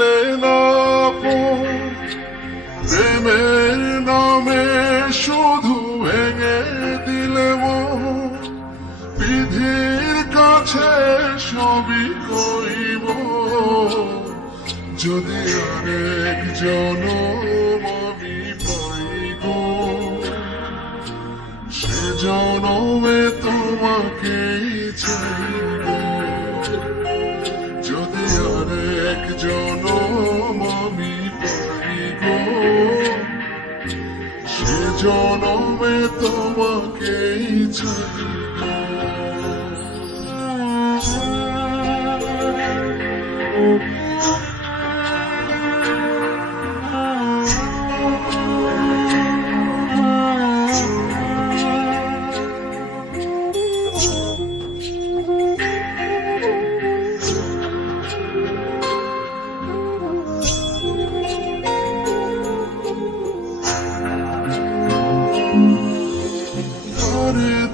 হলে না প্রেমের নামে শুধু ভেঙে দিলে মন বিধির কাছে সবই কইব যদি আরেক জনম আমি পাই গো সে জনমে তোমাকেই চাইব যদি আরেক জনম আমি পাই গো সে জনমে তোমাকেই চাইব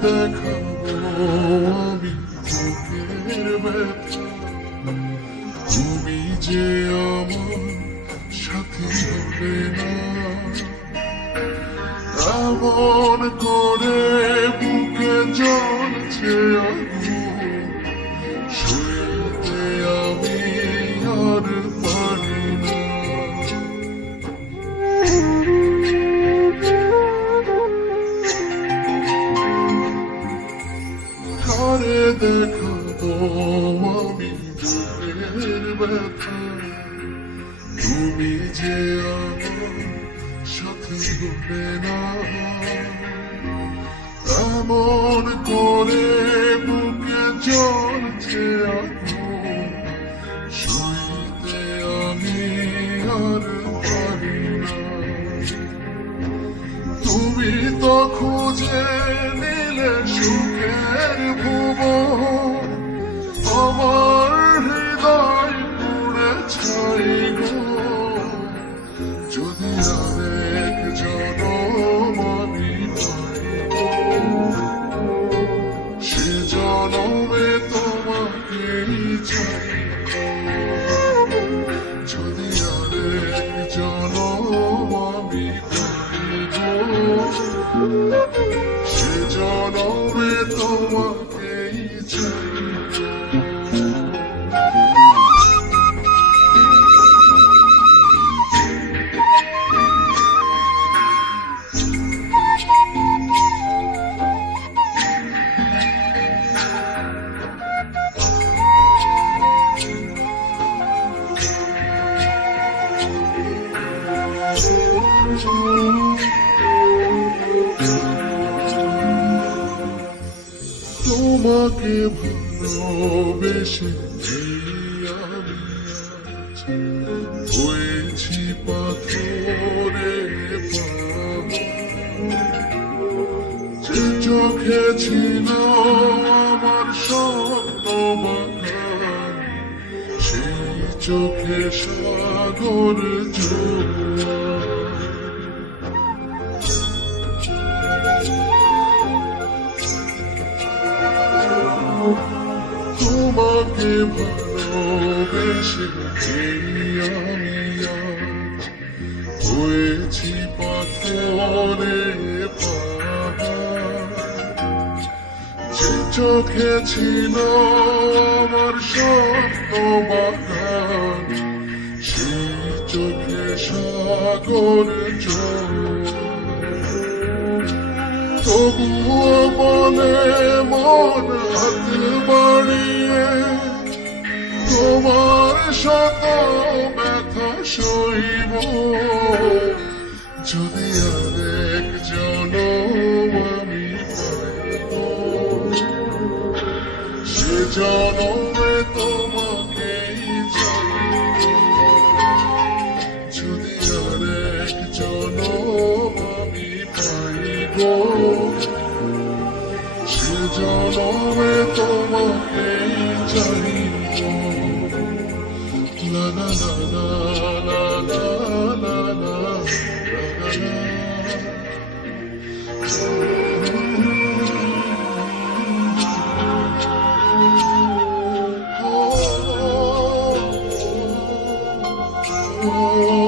দেখাবো আমি বুকের ব্যথা তুমি যে আমার সাথে হবে না এমন করে বুকে জ্বলছে আগুন সইতে আমি আর পারি না কারে দেখাবো আমি বুকের ব্যথা তুমি যে আমার সাথে হবে না এমন করে বুকে জ্বলছে আগুন সইতে আমি আর পারি না তুমি তো খুঁজে নিলে সুখের ভুবন আমার হৃদয় পুড়ে ছাই গো যদি আরেক জনম আমি পাই গো সে জনমে তোমাকেই চাই যদি আরেক জনম আমি পাই গো সে জনমে তোমাকেই চাই তোমাকে ভালোবেসে আমি আজ হয়েছি পাথরে যে চোখে ছিল আমার স্বপ্ন বাগান সেই চোখে সাগর জোয়ার তোমাকে ভালোবেসে আমি আজ হয়েছি পাথরে যে চোখে ছিল আমার স্বপ্ন বাগান সেই চোখে সাগর তবুও বলে মন হাত বাড়িয়ে তোমার শত ব্যথা সইব যদি আরেক জনম আমি পাইব সে জনমে তোমাকেই চাইব যদি আরেক জনম আমি পাইব সে জনমে তোমাকেই চাইব la la la la la la la la la